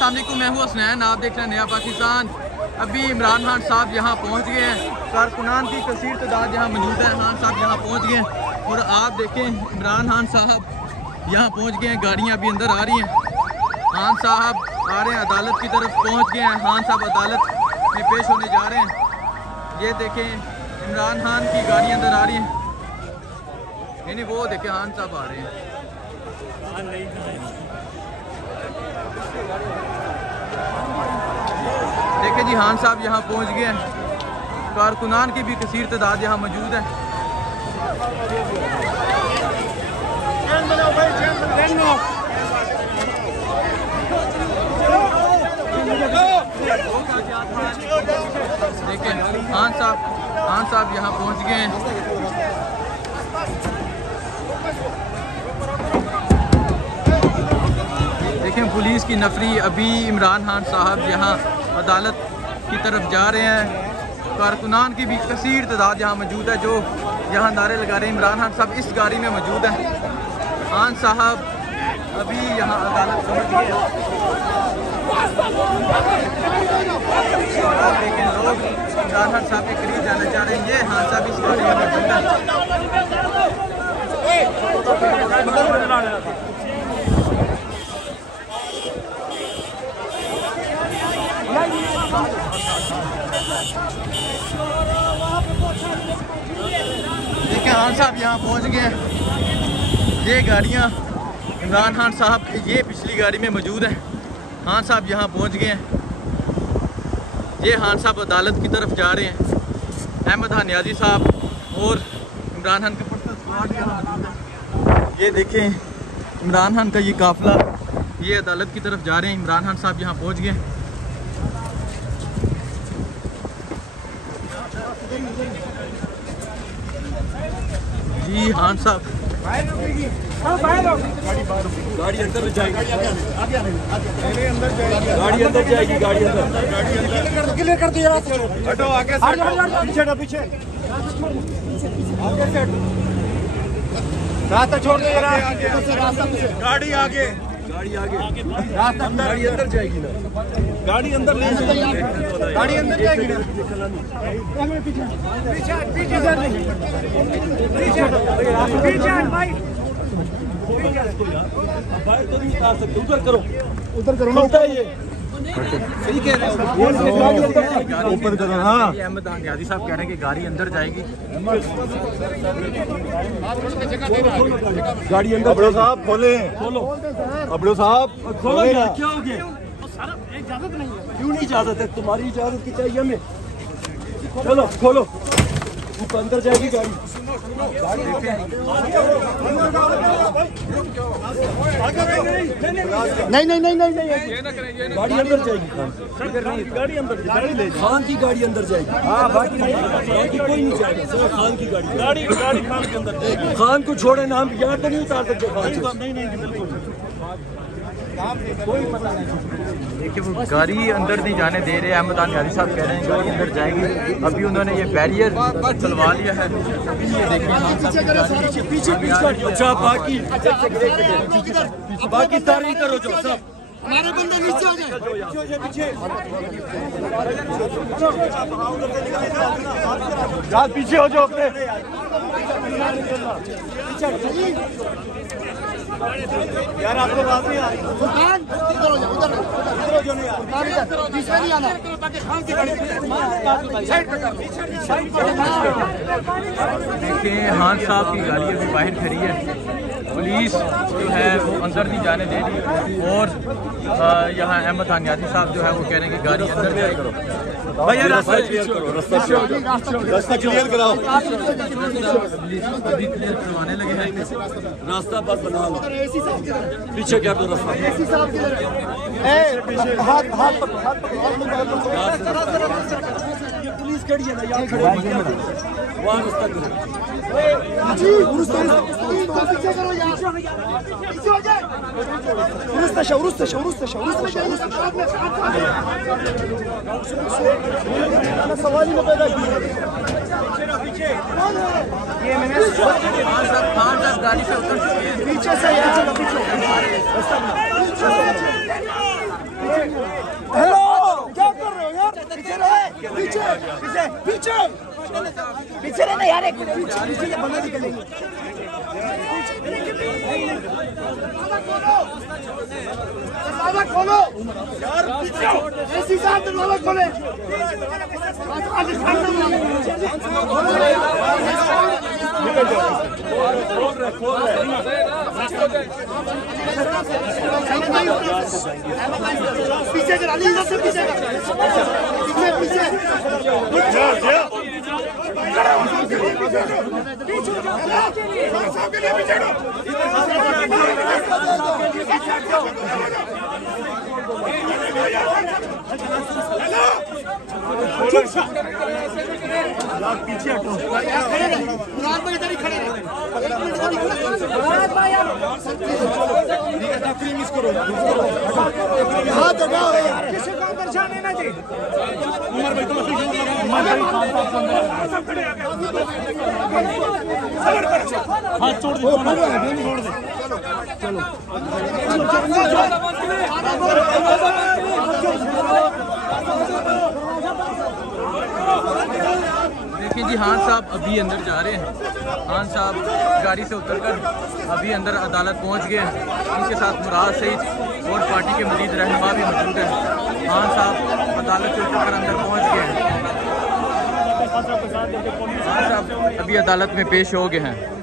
अस्सलाम वालेकुम, मैं हूँ हसनैन, आप देख रहे हैं नया पाकिस्तान। अभी इमरान खान साहब यहाँ पहुँच गए हैं। कारकुनान की कसीर तादाद यहाँ मौजूद है। खान साहब यहाँ पहुँच गए हैं और आप देखें इमरान खान साहब यहाँ पहुँच गए हैं। गाड़ियाँ अभी अंदर आ रही हैं। खान साहब आ रहे हैं, अदालत की तरफ पहुँच गए हैं। खान साहब अदालत में पेश होने जा रहे हैं। ये देखें इमरान खान की गाड़ी अंदर आ रही है। नहीं वो देखें खान साहब आ रहे हैं। देखिए जी खान साहब यहाँ पहुँच गए हैं। कारकुनान की भी कसीर तादाद यहाँ मौजूद है। देखिए खान साहब यहाँ पहुँच गए हैं। देखें पुलिस की नफरी। अभी इमरान खान साहब यहाँ अदालत की तरफ जा रहे हैं। कारकुनान की भी कसीर तादाद यहाँ मौजूद है जो यहाँ नारे लगा रहे हैं। इमरान खान साहब इस गाड़ी में मौजूद हैं। खान साहब अभी यहाँ अदालत पहुँच गए हैं। लेकिन लोग इमरान खान साहब के करीब जाना चाह रहे हैं। ये खान साहब इस गाड़ी में मौजूद है। देखिए खान साहब यहाँ पहुँच गए हैं। ये गाड़ियाँ इमरान खान साहब ये पिछली गाड़ी में मौजूद है। खान साहब यहाँ पहुँच गए हैं। ये खान साहब अदालत की तरफ जा रहे हैं। अहमद खान नियाजी साहब और इमरान खान का पर्सनल स्क्वाड यहाँ मौजूद है। ये देखें इमरान खान का ये काफिला ये अदालत की तरफ जा रहे हैं। इमरान खान साहब यहाँ पहुँच गए। जी खान साहब गाड़ी अंदर जाएगी। गाड़ी अंदर जाएगी। गाड़ी अंदर क्लियर कर दिया। हटो आगे पीछे पीछे रास्ता छोड़ दो। गाड़ी आगे रास्ता गाड़ी अंदर जाएगी ना। गाड़ी अंदर ले गाड़ी अंदर जाएगी ना। उधर करो ना। ये सही कह रहे हो। ऊपर करो। हाँ अहमद खान नियाजी साहब कह रहे हैं कि गाड़ी अंदर जाएगी। गाड़ी अंदर। अबड़ो साहब खोले। खोलो अबड़ो साहब खोलो। क्या हो गया? इजाजत नहीं है। क्यों नहीं इजाजत है? तुम्हारी इजाजत की चाहिए हमें। चलो खोलो। ऊपर अंदर जाएगी गाड़ी। नहीं नहीं नहीं नहीं नहीं गाड़ी अंदर जाएगी। गाड़ी अंदर खान की गाड़ी अंदर जाएगी। हाँ बाकी कोई नहीं जाएगा। खान की गाड़ी खान के अंदर जाएगी। खान को छोड़े नाम यार तो नहीं उतार सकते। नहीं कोई पता नहीं। देखिए वो गाड़ी अंदर नहीं जाने दे रहे। अहमद खान नियाजी साहब कह रहे हैं गाड़ी अंदर जाएगी। अभी उन्होंने ये बैरियर चलवा लिया है। ये देखिए पीछे। अच्छा बाकी सारे इधर हो जाओ। सब हमारे बंदे नीचे हो जाए। पीछे हो जाओ अपने। यार आपको बात नहीं आ रही। इधर हो जाओ। उधर नहीं आना। देखिए खान साहब की गाड़ी अभी बाहर खड़ी है। पुलिस जो है वो अंदर नहीं जाने दे रही और यहाँ अहमद खान नियाजी साहब जो है वो कह रहे हैं कि गाड़ी अंदर जाएगी। भैया रास्ता क्लियर करो। रास्ता क्लियर कराओ। अभी क्लियर करवाने लगे हैं। रास्ता बस बना लो। पीछे क्या तो रास्ता। ये पुलिस खड़ी है ना। यहाँ खड़ी वहाँ रास्ता करो। सवाल ही पैदा किया। खान साहब गाड़ी से उतर चुके हैं। पीछे से पीछे रहना यार, एक पीछे बंदा निकलेंगे। दरवाजा खोलो यार, ऐसी साथ दरवाजा खोले। आगे सामने निकल जाओ, खोल रहे पीछे करा, इधर से पीछे कर, पीछे पीछे हटो, मुराद भाई इधर ही खड़े रहे, मुराद भाई फ्री मिस करो, हाथ हटाओ, किसी को परेशानी ना जी। उमर भाई तो हाथ छोड़ दो, छोड़ दे, चलो देखिए जी, खान साहब अभी अंदर जा रहे हैं। खान साहब गाड़ी से उतरकर अभी अंदर अदालत पहुंच गए हैं। उनके साथ मुराद सईद और पार्टी के मजीद रहनुमा भी मौजूद हैं। खान साहब अदालत से उतरकर अंदर पहुंच गए हैं। खान साहब अभी अदालत में पेश हो गए हैं।